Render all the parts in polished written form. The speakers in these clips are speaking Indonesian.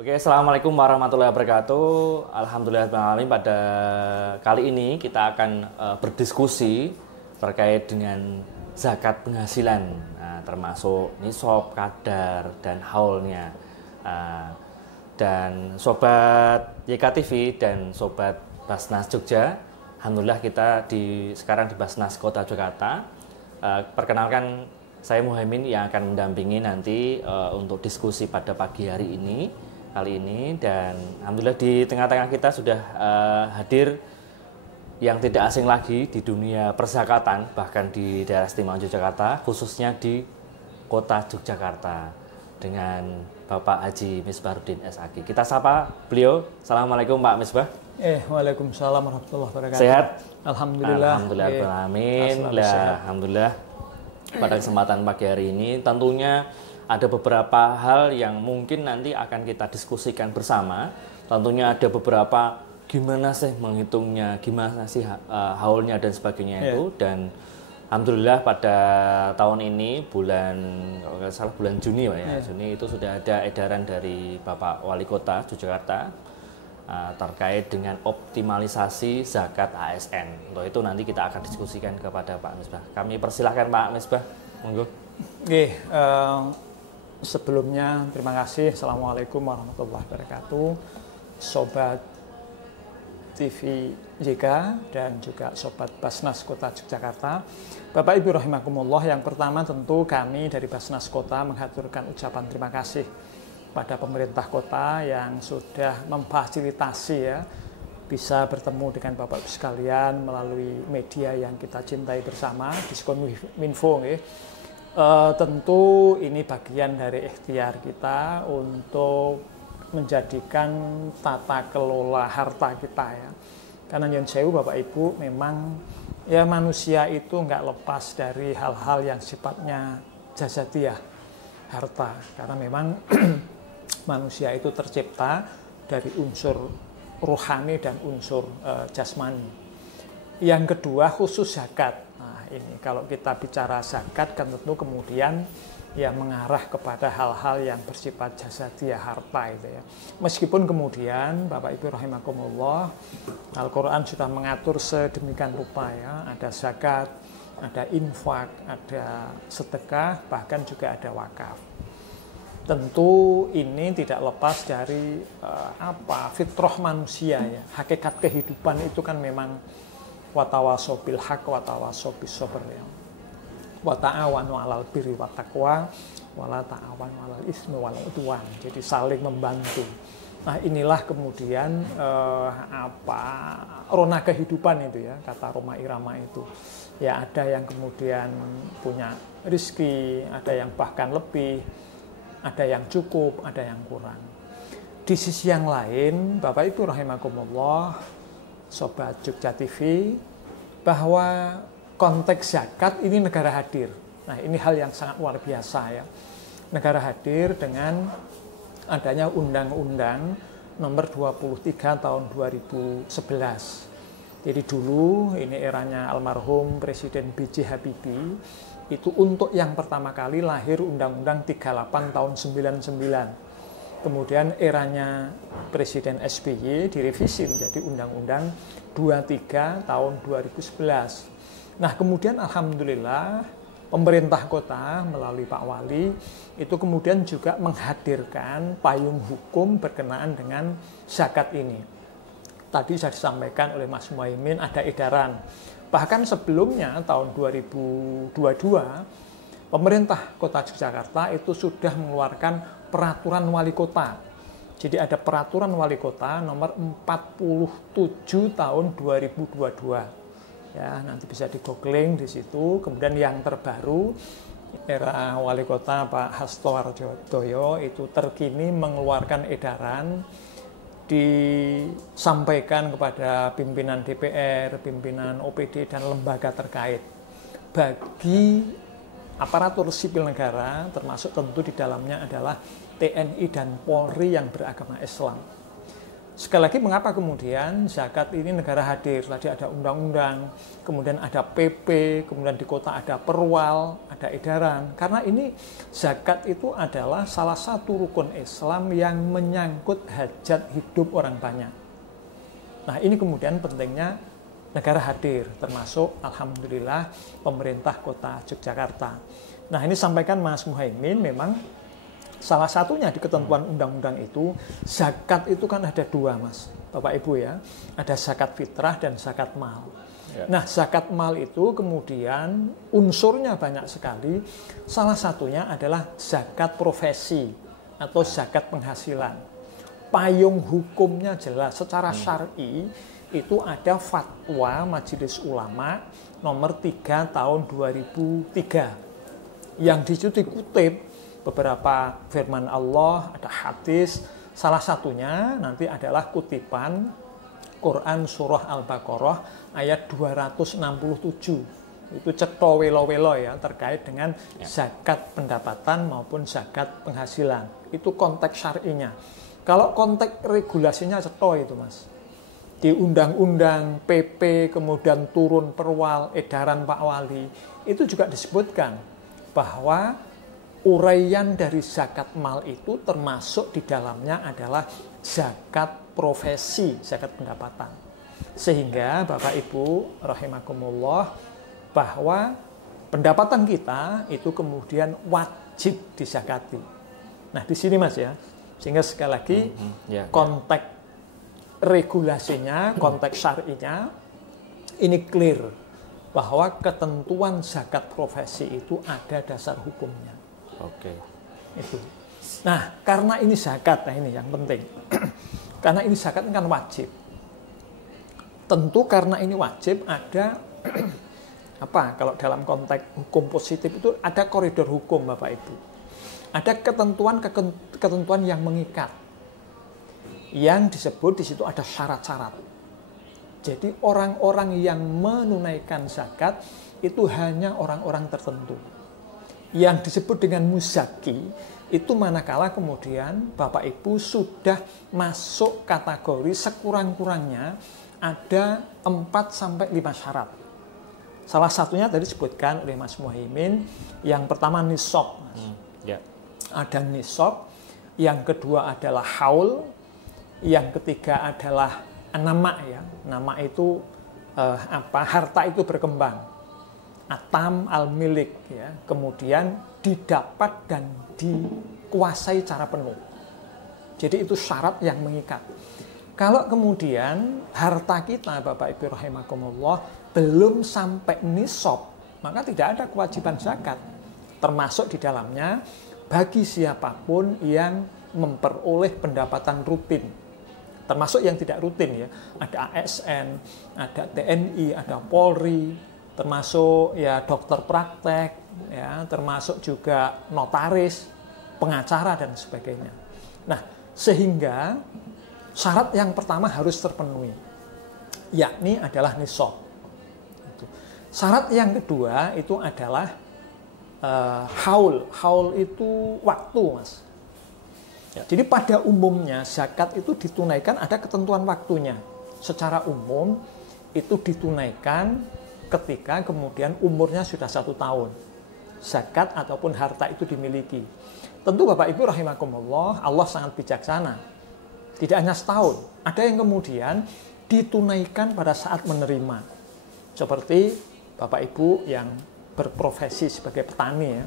Oke, Assalamualaikum warahmatullahi wabarakatuh. Alhamdulillahirrahmanirrahim. Pada kali ini kita akan berdiskusi terkait dengan zakat penghasilan, termasuk nisab, kadar, dan haulnya. Dan Sobat YKTV dan Sobat Basnas Jogja, Alhamdulillah kita sekarang di Basnas Kota Jakarta. Perkenalkan, saya Muhaimin yang akan mendampingi nanti untuk diskusi pada pagi hari ini. Kali ini, dan alhamdulillah di tengah-tengah kita sudah hadir yang tidak asing lagi di dunia perzakatan, bahkan di daerah istimewa Yogyakarta, khususnya di kota Yogyakarta, dengan Bapak Haji Misbahuddin SAG. Kita sapa beliau. Assalamualaikum Pak Misbah. Waalaikumsalam warahmatullahi wabarakatuh. Sehat? Alhamdulillah. Alhamdulillah. Pada kesempatan pagi hari ini tentunya ada beberapa hal yang mungkin nanti akan kita diskusikan bersama. Tentunya ada beberapa gimana sih menghitungnya, gimana sih haulnya dan sebagainya itu. Dan alhamdulillah pada tahun ini kalau nggak salah bulan Juni Pak ya. Juni itu sudah ada edaran dari Bapak Wali Kota Yogyakarta terkait dengan optimalisasi zakat ASN. Untuk itu nanti kita akan diskusikan kepada Pak Misbah. Kami persilahkan Pak Misbah. Monggo. Sebelumnya terima kasih. Assalamualaikum warahmatullahi wabarakatuh. Sobat TV JK dan juga Sobat Basnas Kota Yogyakarta. Bapak Ibu rahimakumullah, yang pertama tentu kami dari Basnas Kota menghaturkan ucapan terima kasih pada pemerintah kota yang sudah memfasilitasi bisa bertemu dengan Bapak Ibu sekalian melalui media yang kita cintai bersama, Diskominfo. Tentu ini bagian dari ikhtiar kita untuk menjadikan tata kelola harta kita ya. Karena nyun sewu Bapak Ibu, memang ya manusia itu nggak lepas dari hal-hal yang sifatnya jasadiah, harta. Karena memang manusia itu tercipta dari unsur rohani dan unsur jasmani. Yang kedua khusus zakat. Ini kalau kita bicara zakat kan tentu kemudian ya mengarah kepada hal-hal yang bersifat jasadiah, harta itu ya. Meskipun kemudian Bapak Ibu rahimakumullah, Al-Qur'an sudah mengatur sedemikian rupa ya, ada zakat, ada infak, ada sedekah, bahkan juga ada wakaf. Tentu ini tidak lepas dari fitrah manusia ya. Hakikat kehidupan itu kan memang watawasaw bil haq watawasaw bis sabr ya. Wa ta'awanu 'alal birri wat taqwa wa la ta'awanu 'alal ismi wal 'udwan. Jadi saling membantu. Nah, inilah kemudian rona kehidupan itu ya, kata Roma Irama itu. Ya ada yang kemudian punya rezeki, ada yang bahkan lebih, ada yang cukup, ada yang kurang. Di sisi yang lain, Bapak Ibu rahimakumullah, Sobat Jogja TV, bahwa konteks zakat ini negara hadir. Nah, ini hal yang sangat luar biasa ya. Negara hadir dengan adanya Undang-Undang Nomor 23 Tahun 2011. Jadi dulu ini eranya almarhum Presiden B.J. Habibie, itu untuk yang pertama kali lahir Undang-Undang 38 Tahun 99. Kemudian eranya Presiden SBY direvisi menjadi Undang-Undang 23 tahun 2011. Nah, kemudian alhamdulillah pemerintah kota melalui Pak Wali itu kemudian juga menghadirkan payung hukum berkenaan dengan zakat ini. Tadi saya disampaikan oleh Mas Muhaimin ada edaran. Bahkan sebelumnya tahun 2022 pemerintah Kota Yogyakarta itu sudah mengeluarkan peraturan wali kota. Jadi ada peraturan wali kota nomor 47 tahun 2022. Ya, nanti bisa di googling di situ. Kemudian yang terbaru era wali kota Pak Hasto Harjodoyo itu terkini mengeluarkan edaran, disampaikan kepada pimpinan DPR, pimpinan OPD dan lembaga terkait bagi aparatur sipil negara, termasuk tentu di dalamnya adalah TNI dan Polri yang beragama Islam. Sekali lagi, mengapa kemudian zakat ini negara hadir? Tadi ada undang-undang, kemudian ada PP, kemudian di kota ada perwal, ada edaran. Karena ini zakat itu adalah salah satu rukun Islam yang menyangkut hajat hidup orang banyak. Nah, ini kemudian pentingnya negara hadir, termasuk alhamdulillah pemerintah kota Yogyakarta. Nah, ini sampaikan Mas Muhaimin, memang salah satunya di ketentuan undang-undang itu, zakat itu kan ada dua, Mas, Bapak Ibu ya. Ada zakat fitrah dan zakat mal. Ya. Nah, zakat mal itu kemudian unsurnya banyak sekali. Salah satunya adalah zakat profesi atau zakat penghasilan. Payung hukumnya jelas, secara syar'i itu ada fatwa Majelis Ulama nomor 3 tahun 2003. Yang di situ dikutip beberapa firman Allah, ada hadis, salah satunya nanti adalah kutipan Quran surah Al-Baqarah ayat 267. Itu cetha welo-welo ya, terkait dengan zakat pendapatan maupun zakat penghasilan. Itu konteks syar'inya. Kalau konteks regulasinya cetha itu, Mas. Di undang-undang PP, kemudian turun perwal, edaran Pak Wali, itu juga disebutkan bahwa uraian dari zakat mal itu termasuk di dalamnya adalah zakat profesi, zakat pendapatan. Sehingga Bapak Ibu rahimakumullah, bahwa pendapatan kita itu kemudian wajib dizakati. Nah, di sini Mas ya. Sehingga sekali lagi konteks regulasinya, konteks syar'inya ini clear bahwa ketentuan zakat profesi itu ada dasar hukumnya. Oke. Itu. Nah, karena ini zakat, nah ini yang penting. Karena ini zakat ini kan wajib. Tentu karena ini wajib ada apa? Kalau dalam konteks hukum positif itu ada koridor hukum, Bapak Ibu. Ada ketentuan yang mengikat. Yang disebut di situ ada syarat-syarat. Jadi orang-orang yang menunaikan zakat itu hanya orang-orang tertentu. Yang disebut dengan muzaki itu manakala kemudian Bapak Ibu sudah masuk kategori sekurang-kurangnya ada 4-5 syarat. Salah satunya tadi disebutkan oleh Mas Muhaimin, yang pertama nisab. Ada nisab, yang kedua adalah haul, yang ketiga adalah nama ya. Nama itu harta itu berkembang. Atam al-milik ya, kemudian didapat dan dikuasai secara penuh. Jadi itu syarat yang mengikat. Kalau kemudian harta kita Bapak Ibu rahimakumullah belum sampai nisab, maka tidak ada kewajiban zakat. Termasuk di dalamnya bagi siapapun yang memperoleh pendapatan rutin. Termasuk yang tidak rutin ya. Ada ASN, ada TNI, ada Polri, termasuk ya dokter praktek, ya, termasuk juga notaris, pengacara dan sebagainya. Nah, sehingga syarat yang pertama harus terpenuhi, yakni adalah nisab. Syarat yang kedua itu adalah haul. Haul itu waktu, Mas. Ya. Jadi pada umumnya zakat itu ditunaikan ada ketentuan waktunya. Secara umum itu ditunaikan ketika kemudian umurnya sudah 1 tahun. Zakat ataupun harta itu dimiliki. Tentu Bapak Ibu rahimakumullah, Allah sangat bijaksana. Tidak hanya setahun, ada yang kemudian ditunaikan pada saat menerima. Seperti Bapak Ibu yang berprofesi sebagai petani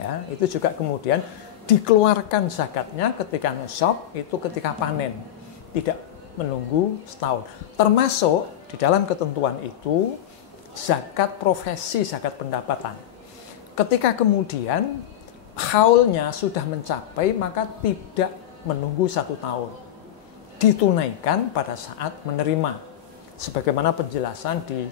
ya, itu juga kemudian dikeluarkan zakatnya ketika nisab, itu ketika panen. Tidak menunggu setahun. Termasuk di dalam ketentuan itu zakat profesi, zakat pendapatan. Ketika kemudian haulnya sudah mencapai, maka tidak menunggu 1 tahun. Ditunaikan pada saat menerima. Sebagaimana penjelasan di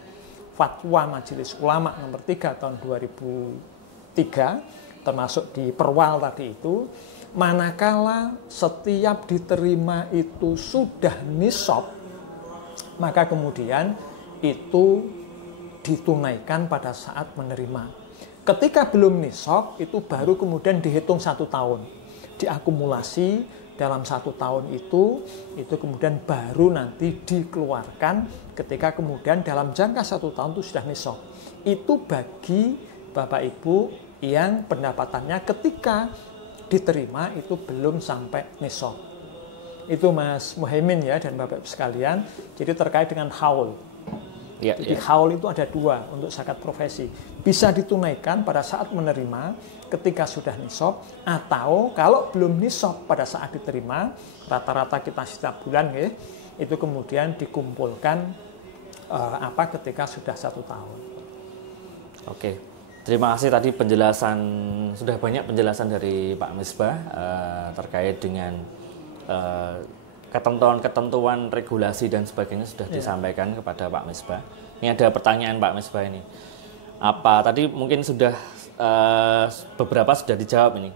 Fatwa Majelis Ulama nomor 3 tahun 2003, termasuk di perwal tadi itu, manakala setiap diterima itu sudah nisab, maka kemudian itu ditunaikan pada saat menerima. Ketika belum nisab, itu baru kemudian dihitung 1 tahun. Diakumulasi, dalam 1 tahun itu kemudian baru nanti dikeluarkan ketika kemudian dalam jangka 1 tahun itu sudah nisab. Itu bagi Bapak Ibu yang pendapatannya ketika diterima itu belum sampai nisab. Itu Mas Muhaimin ya dan Bapak Ibu sekalian. Jadi terkait dengan haul. Jadi haul itu ada 2 untuk zakat profesi. Bisa ditunaikan pada saat menerima ketika sudah nisab, atau kalau belum nisab pada saat diterima, rata-rata kita setiap bulan ya, itu kemudian dikumpulkan ketika sudah 1 tahun. Oke, terima kasih tadi penjelasan, sudah banyak penjelasan dari Pak Misbah terkait dengan ketentuan regulasi dan sebagainya sudah disampaikan kepada Pak Misbah. Ini ada pertanyaan Pak Misbah ini. Apa tadi mungkin sudah beberapa sudah dijawab ini.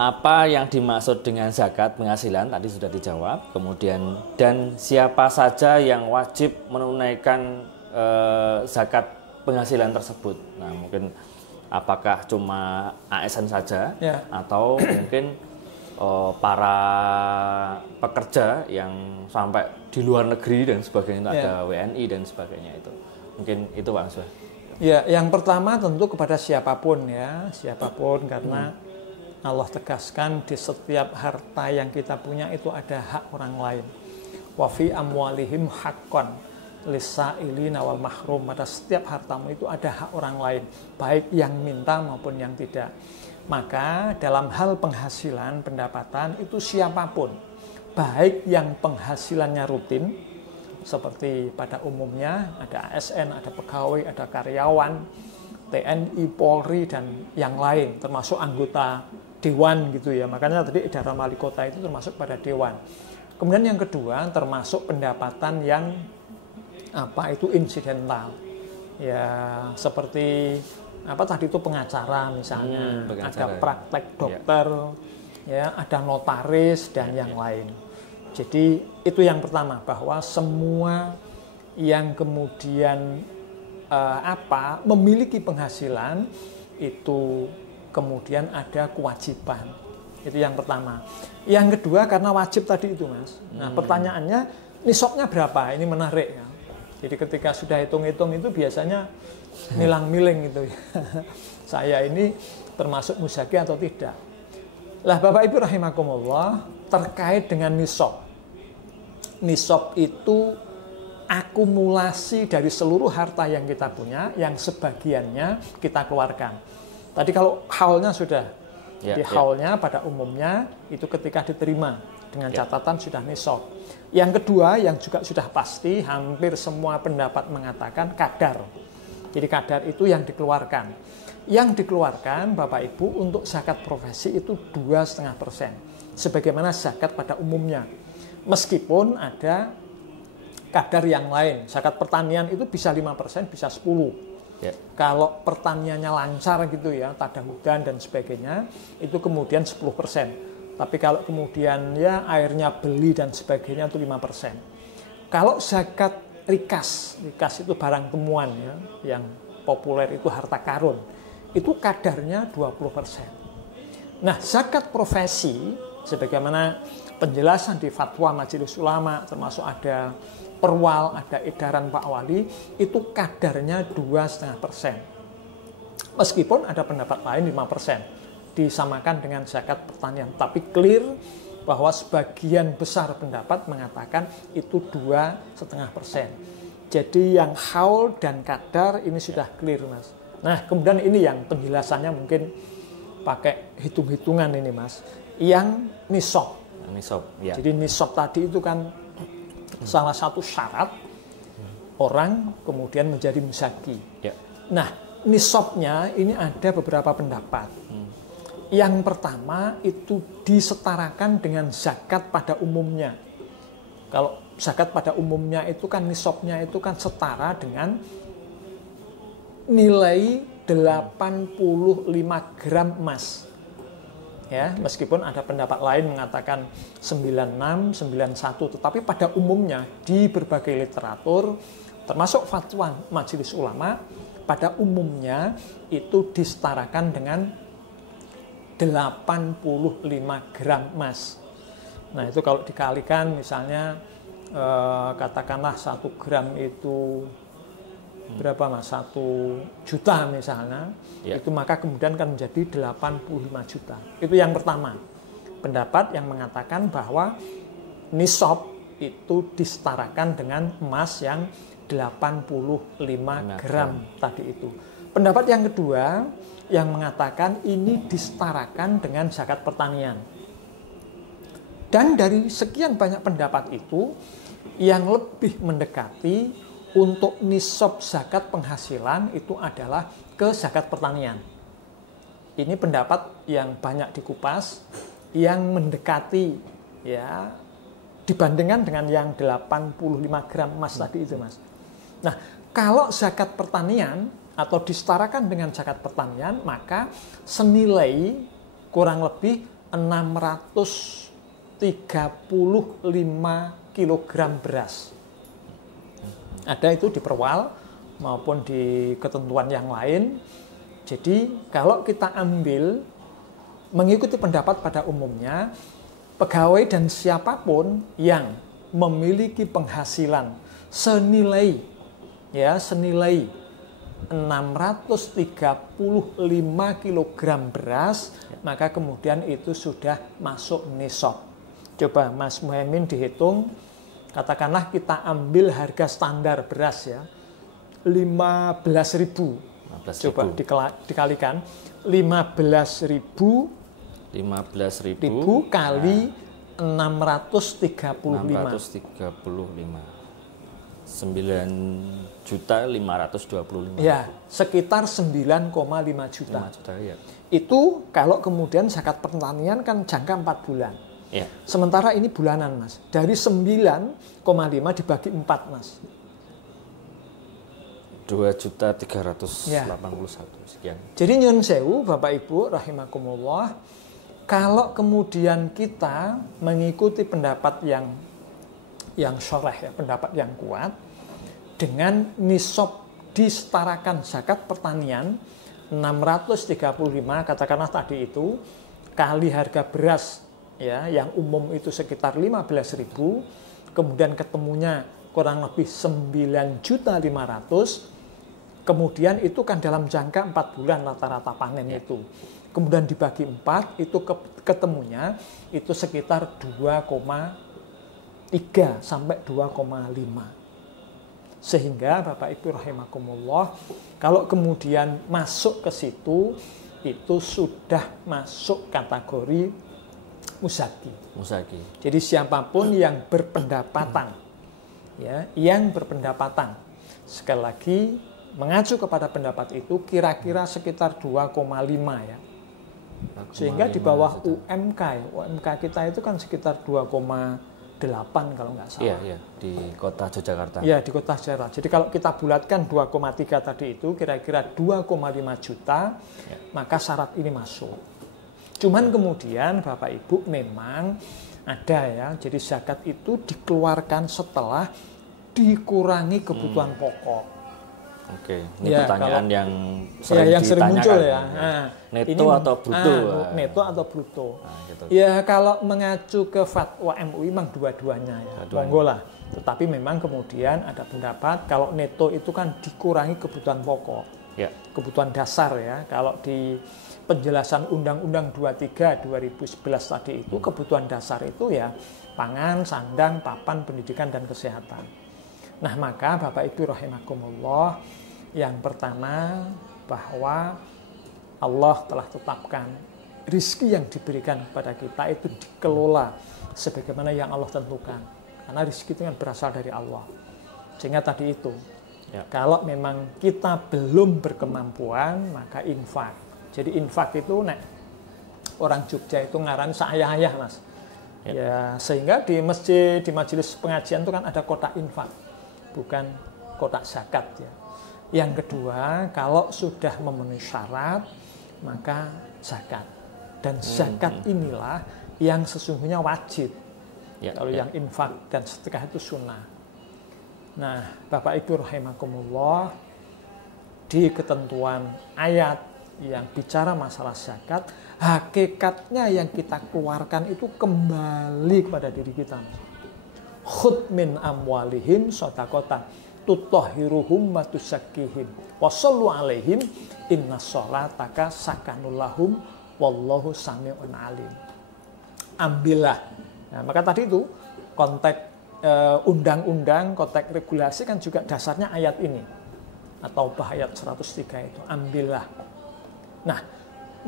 Apa yang dimaksud dengan zakat penghasilan tadi sudah dijawab. Kemudian dan siapa saja yang wajib menunaikan zakat penghasilan tersebut. Nah, mungkin apakah cuma ASN saja atau mungkin para pekerja yang sampai di luar negeri dan sebagainya, ada WNI dan sebagainya itu. Mungkin itu Pak Misbah. Ya, yang pertama tentu kepada siapapun karena Allah tegaskan di setiap harta yang kita punya itu ada hak orang lain. Wa fi amwalihim haqqan lis-sa'ilina wal mahrum. Pada setiap hartamu itu ada hak orang lain, baik yang minta maupun yang tidak. Maka dalam hal penghasilan, pendapatan itu siapapun, baik yang penghasilannya rutin, seperti pada umumnya ada ASN, ada pegawai, ada karyawan, TNI, Polri, dan yang lain, termasuk anggota dewan gitu ya. Makanya tadi edaran wali kota itu termasuk pada dewan. Kemudian yang kedua, termasuk pendapatan yang insidental. Ya, seperti tadi itu pengacara misalnya, ada praktek dokter, ada notaris dan yang lain. Jadi itu yang pertama, bahwa semua yang kemudian memiliki penghasilan itu kemudian ada kewajiban. Itu yang pertama. Yang kedua karena wajib tadi itu Mas. Nah pertanyaannya nisabnya berapa? Ini menarik ya. Jadi ketika sudah hitung-hitung itu biasanya milang-miling gitu ya. Saya ini termasuk muzaki atau tidak. Lah Bapak Ibu rahimakumullah, terkait dengan nisab. Nisab itu akumulasi dari seluruh harta yang kita punya, yang sebagiannya kita keluarkan. Tadi kalau haulnya sudah, haulnya pada umumnya itu ketika diterima dengan catatan sudah nisab. Yang kedua yang juga sudah pasti, hampir semua pendapat mengatakan kadar. Jadi kadar itu yang dikeluarkan. Yang dikeluarkan Bapak Ibu untuk zakat profesi itu 2,5%. Sebagaimana zakat pada umumnya. Meskipun ada kadar yang lain. Zakat pertanian itu bisa 5%, bisa 10%. Kalau pertaniannya lancar gitu ya, tada hujan dan sebagainya, itu kemudian 10%. Tapi kalau kemudian ya airnya beli dan sebagainya itu 5%. Kalau zakat rikas itu barang temuan ya, yang populer itu harta karun, itu kadarnya 20%. Nah, zakat profesi sebagaimana penjelasan di fatwa Majelis Ulama, termasuk ada perwal, ada edaran Pak Wali, itu kadarnya 2,5%. Meskipun ada pendapat lain 5%. Disamakan dengan zakat pertanian, tapi clear bahwa sebagian besar pendapat mengatakan itu 2,5%. Jadi yang haul dan kadar ini sudah clear Mas. Nah kemudian ini yang penjelasannya mungkin pakai hitung-hitungan ini Mas, yang nisab. Jadi nisab tadi itu kan salah satu syarat orang kemudian menjadi muzaki. Nah nisabnya ini ada beberapa pendapat. Yang pertama itu disetarakan dengan zakat pada umumnya. Kalau zakat pada umumnya itu kan nisabnya itu kan setara dengan nilai 85 gram emas. Ya, meskipun ada pendapat lain mengatakan 96, 91, tetapi pada umumnya di berbagai literatur termasuk fatwa Majelis Ulama pada umumnya itu disetarakan dengan 85 gram emas. Nah itu kalau dikalikan misalnya katakanlah 1 gram itu berapa mas? 1 juta misalnya, itu maka kemudian kan menjadi 85 juta. Itu yang pertama. Pendapat yang mengatakan bahwa nisab itu disetarakan dengan emas yang 85 gram tadi itu. Pendapat yang kedua yang mengatakan ini disetarakan dengan zakat pertanian. Dan dari sekian banyak pendapat itu, yang lebih mendekati untuk nisab zakat penghasilan itu adalah ke zakat pertanian. Ini pendapat yang banyak dikupas, yang mendekati ya dibandingkan dengan yang 85 gram emas tadi itu mas. Nah kalau zakat pertanian atau disetarakan dengan zakat pertanian, maka senilai kurang lebih 635 kg beras. Ada itu di perwal maupun di ketentuan yang lain. Jadi kalau kita ambil mengikuti pendapat pada umumnya, pegawai dan siapapun yang memiliki penghasilan senilai 635 kg beras, maka kemudian itu sudah masuk nisab. Coba Mas Muhaimin dihitung, katakanlah kita ambil harga standar beras ya, 15.000. Coba dikalikan 15.000 kali 635. 9.525.000. Ya, sekitar 9,5 juta. Ya. Itu kalau kemudian zakat pertanian kan jangka 4 bulan. Ya. Sementara ini bulanan, Mas. Dari 9,5 dibagi 4, Mas. 2.381 sekian. Jadi nyun sewu Bapak Ibu rahimakumullah, kalau kemudian kita mengikuti pendapat yang sholeh ya, pendapat yang kuat, dengan nisab disetarakan zakat pertanian 635 katakanlah tadi itu kali harga beras ya yang umum itu sekitar 15.000, kemudian ketemunya kurang lebih 9.500.000, kemudian itu kan dalam jangka 4 bulan rata-rata panen itu, kemudian dibagi 4 itu ketemunya itu sekitar 2,3 sampai 2,5. Sehingga Bapak Ibu rahimakumullah, kalau kemudian masuk ke situ itu sudah masuk kategori muzaki. Jadi siapapun yang berpendapatan sekali lagi mengacu kepada pendapat itu kira-kira sekitar 2,5 ya. Sehingga di bawah UMK ya. UMK kita itu kan sekitar 2,8 kalau nggak salah. Iya, di kota Yogyakarta. Iya, di kota Jakarta. Jadi kalau kita bulatkan 2,3 tadi itu kira-kira 2,5 juta, maka syarat ini masuk. Cuman kemudian Bapak Ibu memang ada ya, jadi zakat itu dikeluarkan setelah dikurangi kebutuhan pokok. Oke, ini pertanyaan yang sering muncul ya. Neto atau bruto? Neto atau bruto. Gitu. Ya kalau mengacu ke fatwa MUI memang dua-duanya ya. Monggo lah. Tetapi memang kemudian ada pendapat kalau neto itu kan dikurangi kebutuhan pokok. Ya. Kebutuhan dasar ya. Kalau di penjelasan Undang-Undang 23 2011 tadi itu kebutuhan dasar itu ya pangan, sandang, papan, pendidikan dan kesehatan. Nah, maka Bapak Ibu rahimakumullah, yang pertama bahwa Allah telah tetapkan rizki yang diberikan kepada kita itu dikelola sebagaimana yang Allah tentukan. Karena rizki itu kan berasal dari Allah. Sehingga tadi itu, kalau memang kita belum berkemampuan, maka infak. Jadi infak itu orang Jogja itu ngaran seayah-ayah, Mas. Ya, sehingga di masjid, di majelis pengajian itu kan ada kotak infak, bukan kotak zakat ya. Yang kedua, kalau sudah memenuhi syarat, maka zakat. Dan zakat inilah yang sesungguhnya wajib. Kalau yang infak dan sedekah itu sunnah. Nah, Bapak Ibu rahimakumullah, di ketentuan ayat yang bicara masalah zakat, hakikatnya yang kita keluarkan itu kembali kepada diri kita. Khud min amwalihim shadaqatan tutahhiruhum wa tuzakkihim wa shallu alaihim inna sholataka sakanul lahum wallahu sami'un alim. Ambillah. Nah, maka tadi itu konteks undang-undang, konteks regulasi kan juga dasarnya ayat ini atau ayat 103 itu. Ambillah. Nah,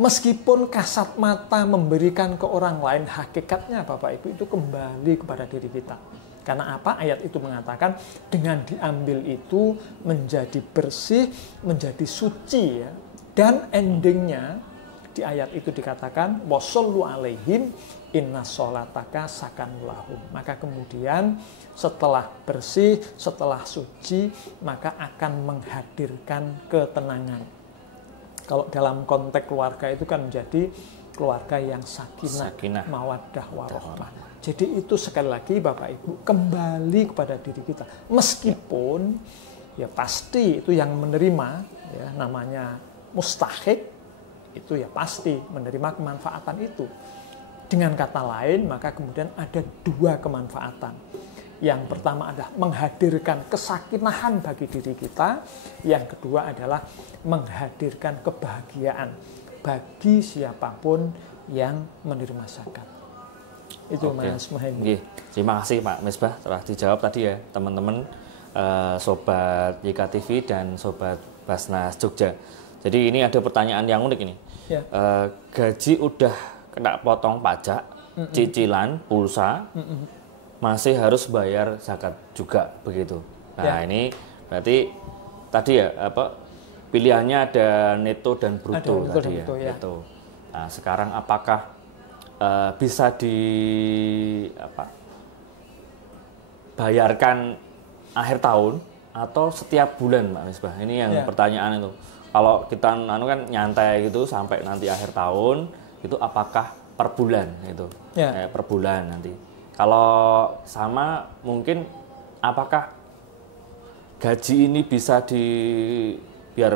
meskipun kasat mata memberikan ke orang lain, hakikatnya Bapak Ibu itu kembali kepada diri kita. Karena apa? Ayat itu mengatakan dengan diambil itu menjadi bersih, menjadi suci ya. Dan endingnya di ayat itu dikatakan wassallu alaihim inna sholataka sakanul lahum. Maka kemudian setelah bersih, setelah suci, maka akan menghadirkan ketenangan. Kalau dalam konteks keluarga itu kan menjadi keluarga yang sakinah. Mawaddah warahmah. Jadi itu sekali lagi Bapak Ibu kembali kepada diri kita. Meskipun ya pasti itu yang menerima ya namanya mustahik itu ya pasti menerima kemanfaatan itu. Dengan kata lain maka kemudian ada dua kemanfaatan. Yang pertama adalah menghadirkan kesakinahan bagi diri kita. Yang kedua adalah menghadirkan kebahagiaan bagi siapapun yang menerima zakat. Itu Mas Muhaimin. Terima kasih Pak Misbah telah dijawab tadi ya teman-teman Sobat YKTV dan Sobat Basnas Jogja. Jadi ini ada pertanyaan yang unik ini. Ya. Gaji udah kena potong pajak, cicilan, pulsa, masih harus bayar zakat juga begitu. Nah ini berarti tadi ya pilihannya ada neto dan bruto tadi ya. Neto. Nah sekarang apakah bisa bayarkan akhir tahun atau setiap bulan Pak Misbah? Ini yang pertanyaan itu. Kalau kita kan nyantai gitu sampai nanti akhir tahun itu apakah per bulan itu? Per bulan nanti. Kalau sama mungkin apakah gaji ini bisa biar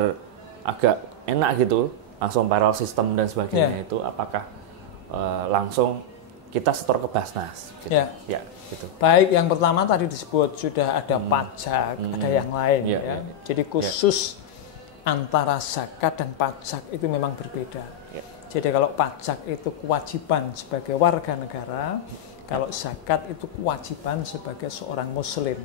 agak enak gitu langsung payroll system dan sebagainya itu apakah langsung kita setor ke Basnas gitu. Ya, gitu. Baik, yang pertama tadi disebut sudah ada pajak, ada yang lain ya. Jadi khusus antara zakat dan pajak itu memang berbeda. Jadi kalau pajak itu kewajiban sebagai warga negara, kalau zakat itu kewajiban sebagai seorang muslim.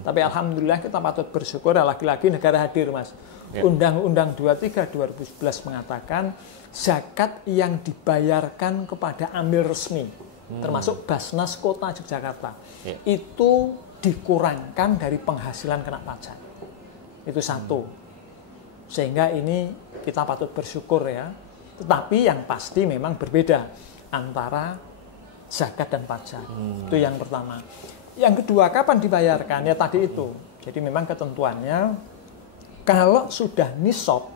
Tapi alhamdulillah kita patut bersyukur lagi-lagi negara hadir Mas. Undang-Undang 23 2011 mengatakan zakat yang dibayarkan kepada amil resmi, termasuk Basnas Kota Yogyakarta, itu dikurangkan dari penghasilan kena pajak. Itu satu. Sehingga ini kita patut bersyukur ya. Tetapi yang pasti memang berbeda antara zakat dan pajak. Itu yang pertama. Yang kedua, kapan dibayarkan? Ya tadi itu. Jadi memang ketentuannya kalau sudah nisab,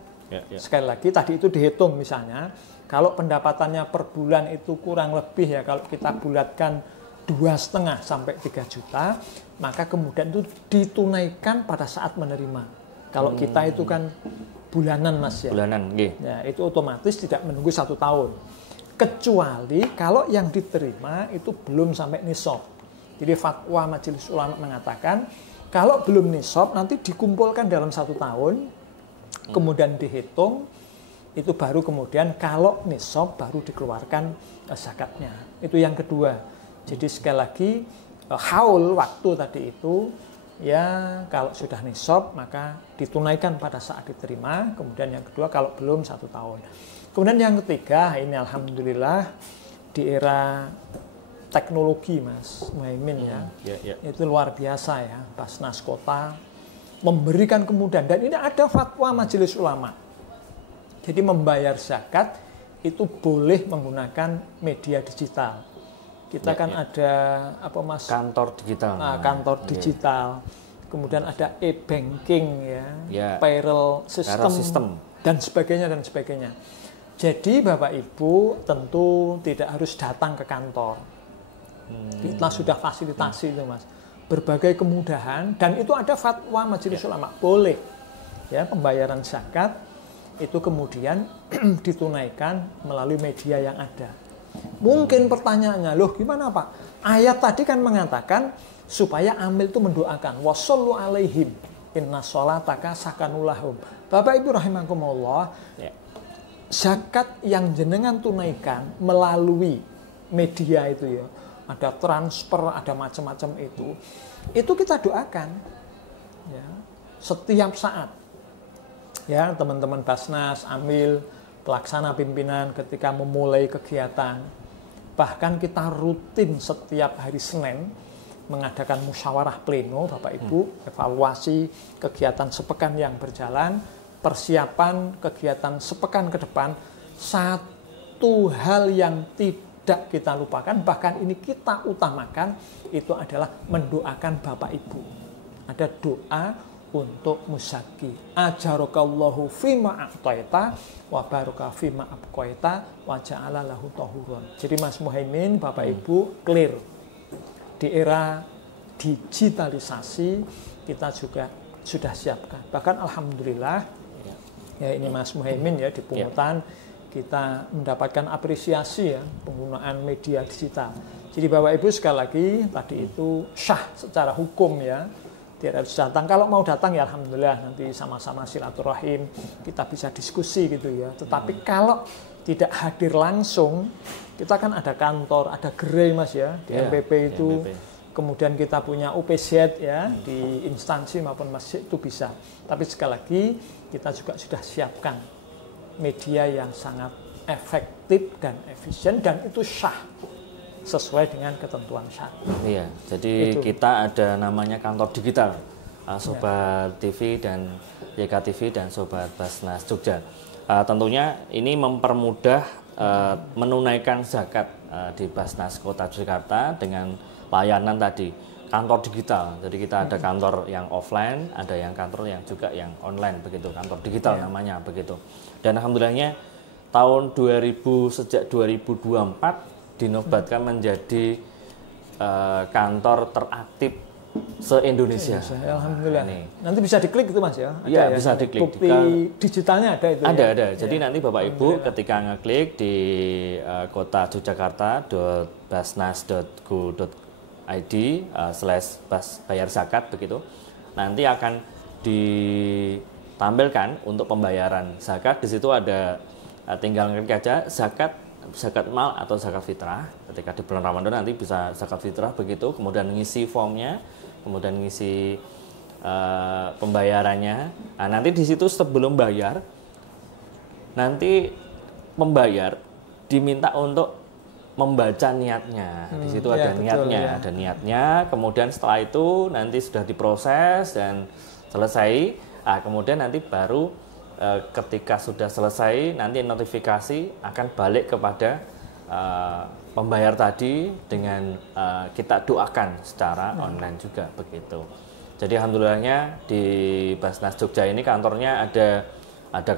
sekali lagi tadi itu dihitung misalnya, kalau pendapatannya per bulan itu kurang lebih ya kalau kita bulatkan 2,5 sampai 3 juta, maka kemudian itu ditunaikan pada saat menerima. Kalau kita itu kan bulanan Mas ya. Bulanan, ya itu otomatis tidak menunggu 1 tahun. Kecuali kalau yang diterima itu belum sampai nisab. Jadi fatwa Majelis Ulama mengatakan kalau belum nisab nanti dikumpulkan dalam 1 tahun, kemudian dihitung, itu baru kemudian kalau nisab baru dikeluarkan zakatnya. Itu yang kedua. Jadi sekali lagi haul waktu tadi itu ya kalau sudah nisab maka ditunaikan pada saat diterima. Kemudian yang kedua kalau belum 1 tahun. Kemudian yang ketiga ini alhamdulillah di era teknologi Mas Muhaimin ya. Itu luar biasa ya. Basnas Kota memberikan kemudahan dan ini ada fatwa Majelis Ulama. Jadi membayar zakat itu boleh menggunakan media digital. Kita kan ada apa Mas? Kantor digital. Kantor digital. Kemudian ada e-banking ya, payroll system dan sebagainya dan sebagainya. Jadi Bapak Ibu tentu tidak harus datang ke kantor. Kita sudah fasilitasi itu Mas. Berbagai kemudahan dan itu ada fatwa Majelis Ulama boleh ya pembayaran zakat itu kemudian ditunaikan melalui media yang ada. Mungkin pertanyaannya, loh gimana Pak? Ayat tadi kan mengatakan supaya amil itu mendoakan. Wassallu alaihim inna sholataka sakanulahum. Bapak Ibu rahimakumullah, zakat yang jenengan tunaikan melalui media itu ya, ada transfer, ada macam-macam itu kita doakan ya, setiap saat. Ya, teman-teman Basnas, Amil, pelaksana pimpinan ketika memulai kegiatan. Bahkan kita rutin setiap hari Senin mengadakan musyawarah pleno, Bapak Ibu, evaluasi kegiatan sepekan yang berjalan, persiapan kegiatan sepekan ke depan. Satu hal yang tidak kita lupakan, bahkan ini kita utamakan, itu adalah mendoakan Bapak Ibu. Ada doa untuk muzaki. Ajarokallahu fima a'taita wa baraka fima abqaita wa ja'ala lahu tahuran. Jadi Mas Muhaimin, Bapak Ibu, clear. Di era digitalisasi kita juga sudah siapkan. Bahkan alhamdulillah ya ini Mas Muhaimin ya di Pungutan kita mendapatkan apresiasi ya penggunaan media digital. Jadi Bapak Ibu sekali lagi tadi itu sah secara hukum ya. Tidak harus datang. Kalau mau datang ya alhamdulillah nanti sama-sama silaturahim, kita bisa diskusi gitu ya. Tetapi kalau tidak hadir langsung, kita kan ada kantor, ada gerai Mas ya di MPP itu. MPP. Kemudian kita punya UPZ ya di instansi maupun masjid itu bisa. Tapi sekali lagi kita juga sudah siapkan media yang sangat efektif dan efisien dan itu sah sesuai dengan ketentuan syariat. Iya, jadi kita ada namanya kantor digital, Sobat TV dan YKTV dan Sobat Basnas Jogja. Tentunya ini mempermudah menunaikan zakat di Basnas Kota Jakarta dengan layanan tadi kantor digital. Jadi kita ada kantor yang offline, ada yang kantor yang juga yang online begitu, kantor digital namanya begitu. Dan alhamdulillahnya tahun sejak 2024 dinobatkan menjadi kantor teraktif se-Indonesia. Alhamdulillah. Ini. Nanti bisa diklik itu Mas ya? Iya, bisa diklik. Bukti digitalnya ada itu. Ada. Jadi nanti Bapak Ibu ketika ngeklik di kotajakarta.basnas.go.id /bayar zakat begitu, nanti akan ditampilkan untuk pembayaran zakat. Di situ ada tinggal ngeklik aja zakat mal atau zakat fitrah. Ketika di bulan Ramadan nanti bisa zakat fitrah begitu, kemudian ngisi formnya, kemudian ngisi pembayarannya. Nah, nanti di situ sebelum bayar, nanti pembayar diminta untuk membaca niatnya. Di situ ada niatnya, ada niatnya. Kemudian setelah itu nanti sudah diproses dan selesai. Nah, kemudian nanti baru ketika sudah selesai nanti notifikasi akan balik kepada pembayar tadi dengan kita doakan secara online juga begitu. Jadi alhamdulillahnya di Basnas Jogja ini kantornya ada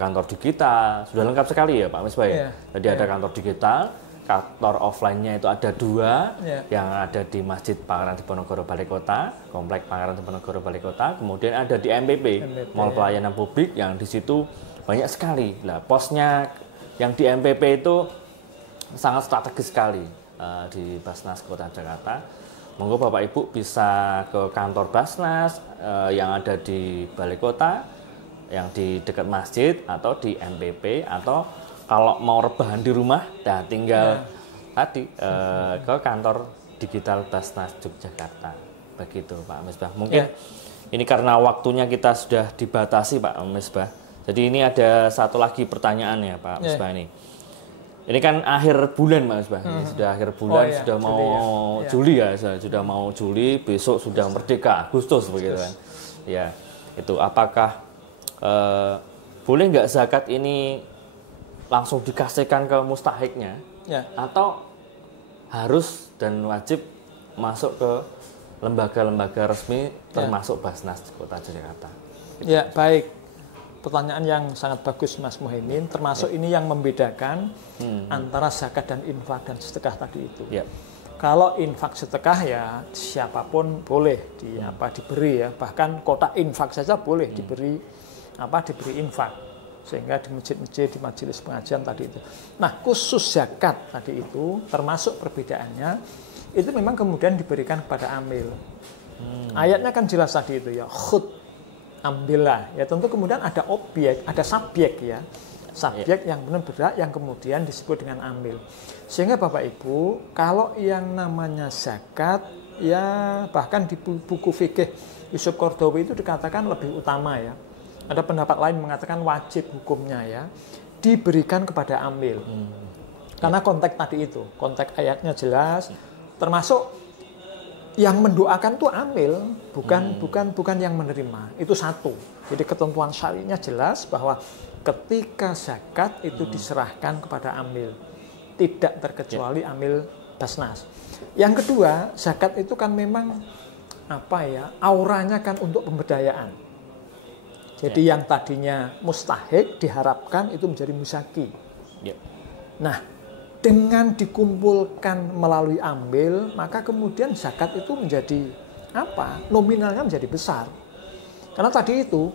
kantor digital, sudah lengkap sekali ya Pak Misbah ya. Jadi ada kantor digital, kantor offline-nya itu ada 2 yang ada di Masjid Pangeran Diponegoro Balai Kota, Komplek Pangeran Diponegoro Balai Kota, kemudian ada di MPP, Mall Pelayanan Publik yang di situ banyak sekali. Lah posnya yang di MPP itu sangat strategis sekali di Basnas Kota Jakarta. Monggo Bapak Ibu bisa ke kantor Basnas yang ada di Balai Kota, yang di dekat masjid atau di MPP, atau kalau mau rebahan di rumah, tinggal tadi ke kantor digital Basnas Yogyakarta. Begitu Pak Misbah. Mungkin ini karena waktunya kita sudah dibatasi Pak Misbah. Jadi ini ada satu lagi pertanyaan ya Pak Misbah ini. Ini kan akhir bulan Pak Misbah. Ini sudah akhir bulan, sudah mau Juli ya. Sudah mau Juli, besok sudah merdeka, Agustus begitu kan. Ya, itu apakah boleh nggak zakat ini langsung dikasihkan ke mustahiknya, atau harus dan wajib masuk ke lembaga-lembaga resmi termasuk Basnas Kota Jakarta? Ya, baik. Pertanyaan yang sangat bagus Mas Muhaimin, termasuk ini yang membedakan antara zakat dan infak dan sedekah tadi itu. Kalau infak sedekah ya siapapun boleh diberi ya, bahkan kotak infak saja boleh diberi infak. Sehingga di masjid-masjid, di majelis pengajian tadi itu. Nah, khusus zakat tadi itu, termasuk perbedaannya, itu memang kemudian diberikan kepada amil. Ayatnya kan jelas tadi itu ya, khud, ambillah. Ya tentu kemudian ada objek, ada subjek ya. Subjek yang benar-benar yang kemudian disebut dengan amil. Sehingga Bapak Ibu, kalau yang namanya zakat, ya bahkan di buku fikih Yusuf Qaradawi itu dikatakan lebih utama ya. Ada pendapat lain mengatakan wajib hukumnya ya, diberikan kepada amil. Karena konteks tadi itu, konteks ayatnya jelas, termasuk yang mendoakan itu amil, bukan yang menerima. Itu satu. Jadi ketentuan syariatnya jelas bahwa ketika zakat itu diserahkan kepada amil, tidak terkecuali amil Basnas. Yang kedua, zakat itu kan memang auranya kan untuk pemberdayaan. Jadi yang tadinya mustahik diharapkan itu menjadi musaki. Nah, dengan dikumpulkan melalui ambil, maka kemudian zakat itu menjadi nominalnya menjadi besar. Karena tadi itu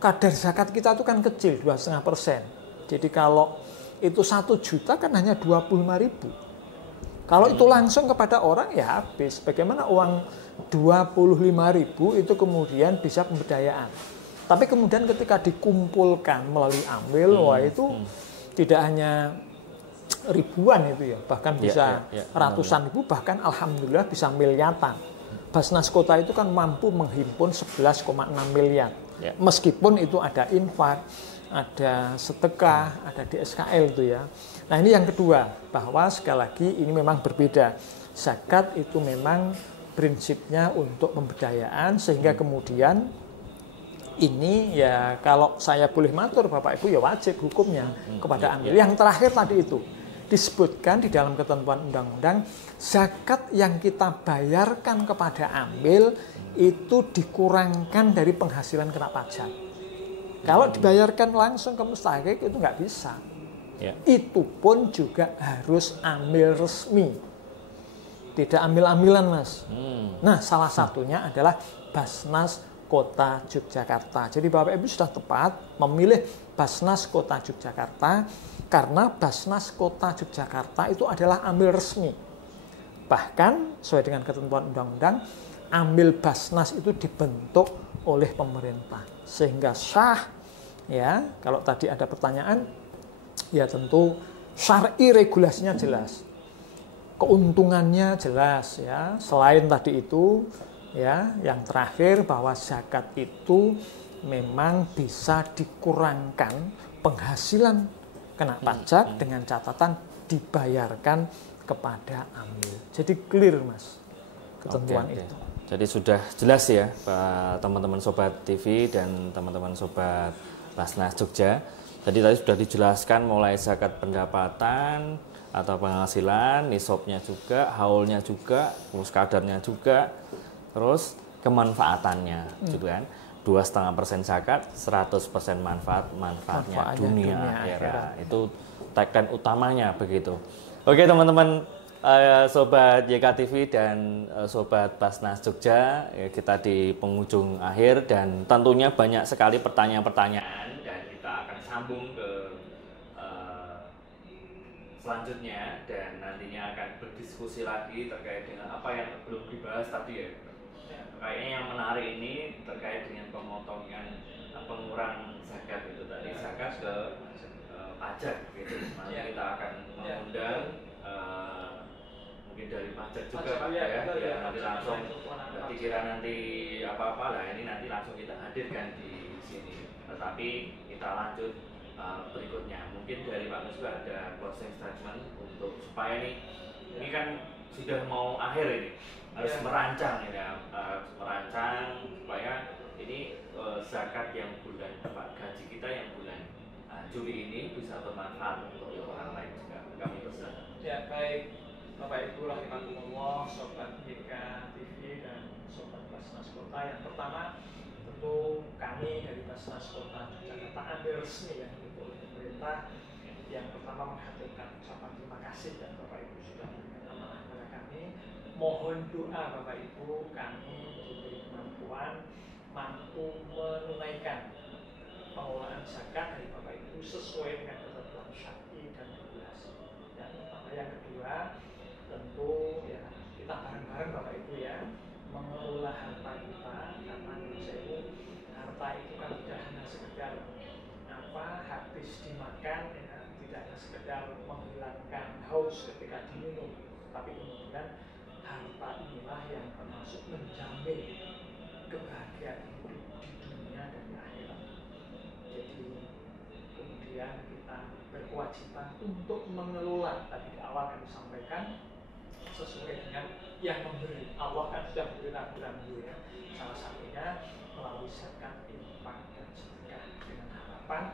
kadar zakat kita itu kan kecil, 2,5%. Jadi kalau itu 1 juta kan hanya 25.000. Kalau itu langsung kepada orang ya habis. Bagaimana uang 25.000 itu kemudian bisa pemberdayaan. Tapi kemudian ketika dikumpulkan melalui ambil, wah itu tidak hanya ribuan itu ya, bahkan bisa ratusan ribu, bahkan alhamdulillah bisa miliaran. Basnas Kota itu kan mampu menghimpun 11,6 miliar. Meskipun itu ada infak, ada sedekah, ada DSKL itu ya. Nah ini yang kedua, bahwa sekali lagi ini memang berbeda. Zakat itu memang prinsipnya untuk pemberdayaan, sehingga kemudian ini ya kalau saya boleh matur Bapak Ibu ya wajib hukumnya kepada amil. Yang terakhir tadi itu disebutkan di dalam ketentuan undang-undang, zakat yang kita bayarkan kepada amil itu dikurangkan dari penghasilan kena pajak. Kalau dibayarkan langsung ke mustahik itu nggak bisa. Itu pun juga harus amil resmi. Tidak ambil-ambilan Mas. Nah salah satunya adalah Basnas Kota Yogyakarta. Jadi Bapak Ibu sudah tepat memilih Basnas Kota Yogyakarta karena Basnas Kota Yogyakarta itu adalah amil resmi. Bahkan sesuai dengan ketentuan undang-undang, amil Basnas itu dibentuk oleh pemerintah sehingga sah ya. Kalau tadi ada pertanyaan, ya tentu syar'i regulasinya jelas. Keuntungannya jelas ya. Selain tadi itu ya, yang terakhir bahwa zakat itu memang bisa dikurangkan penghasilan kena pajak dengan catatan dibayarkan kepada amil. Jadi clear Mas ketentuan itu. Jadi sudah jelas ya teman-teman Sobat TV dan teman-teman Sobat Basnas Jogja. Jadi tadi sudah dijelaskan mulai zakat pendapatan atau penghasilan, nisabnya juga, haulnya juga, terus kadarnya juga, terus kemanfaatannya, gitu kan? 2,5% zakat, 100% manfaatnya dunia akhirat. Itu tagline utamanya begitu. Oke teman-teman, Sobat YKTV dan Sobat Basnas Jogja, kita di penghujung akhir dan tentunya banyak sekali pertanyaan-pertanyaan dan kita akan sambung ke selanjutnya dan nantinya akan berdiskusi lagi terkait dengan apa yang belum dibahas tadi ya. Kayaknya yang menarik ini terkait dengan pemotongan pengurang zakat itu tadi, zakat ke pajak gitu. Nanti kita akan mengundang mungkin dari pajak juga Pak ya, nanti langsung dikira nanti apa-apa lah, ini nanti langsung kita hadirkan di sini. Tetapi kita lanjut berikutnya. Mungkin dari Pak Mus juga ada closing statement untuk supaya ini kan sudah mau akhir ini, harus merancang ya, merancang supaya ini zakat yang bulan gaji kita yang bulan Juli ini bisa bermanfaat untuk orang lain juga. Kami pesan. Ya baik Bapak Ibu rahimakumullah, Sobat YK TV dan Sobat Basnas Kota. Yang pertama tentu kami dari Basnas Kota Yogyakarta ambil resmi ya untuk pemerintah. Yang pertama menghaturkan ucapan terima kasih dan Bapak Ibu sudah memberikan amanah kepada kami. Mohon doa Bapak Ibu kami diberi kemampuan mampu menunaikan pengelolaan zakat dari Bapak Ibu sesuai dengan ketentuan syar'i dan regulasi. Dan yang kedua, tentu ya kita bareng-bareng Bapak Ibu ya mengelola harta kita, karena menurut saya harta itu kan tidak hanya sekedar habis dimakan ya, tidak hanya sekedar menghilangkan haus ketika diminum, tapi kemudian harta inilah yang termasuk menjamin kebahagiaan hidup di dunia dan di akhirat. Jadi kemudian kita berkewajiban untuk mengelola, tadi di awal kami sampaikan, sesuai dengan yang memberi. Allah kan sudah memberi aturan dulu ya. Salah satunya melalui zakat, infak, dan sedekah, dengan harapan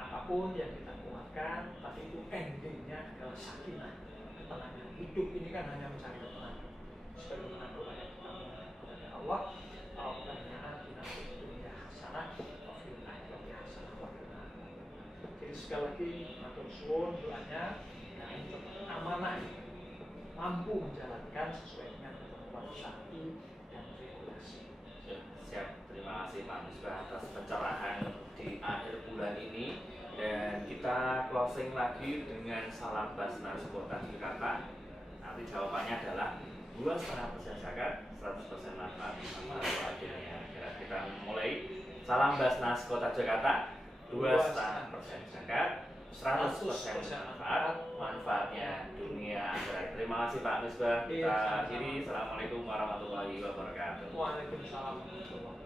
apapun yang kita keluarkan, tapi itu endingnya adalah sakinah, ketenangan. Hidup ini kan hanya mencari ketenangan. Sebagaimana doa yang kita kepada Allah, Rabbana atina fid dunya hasanah wa fil akhirati hasanah wa qina adzabannar. Jadi sekali lagi matur suwun doanya, nah untuk amanah mampu menjalankan sesuai dengan ketentuan syar'i dan regulasi. Siap, terima kasih Pak Misbah atas pencerahan di akhir bulan ini, dan kita closing lagi dengan salam Basnas Kota Jakarta. Nanti jawabannya adalah 2,5% zakat, 100% manfaat adilnya. Kita mulai. Salam Basnas Kota Jakarta, 2,5% zakat, 100% manfaatnya dunia akhirat. Terima kasih Pak Misbah. Kita akhiri. Assalamualaikum warahmatullahi wabarakatuh. Waalaikumsalam warahmatullahi wabarakatuh.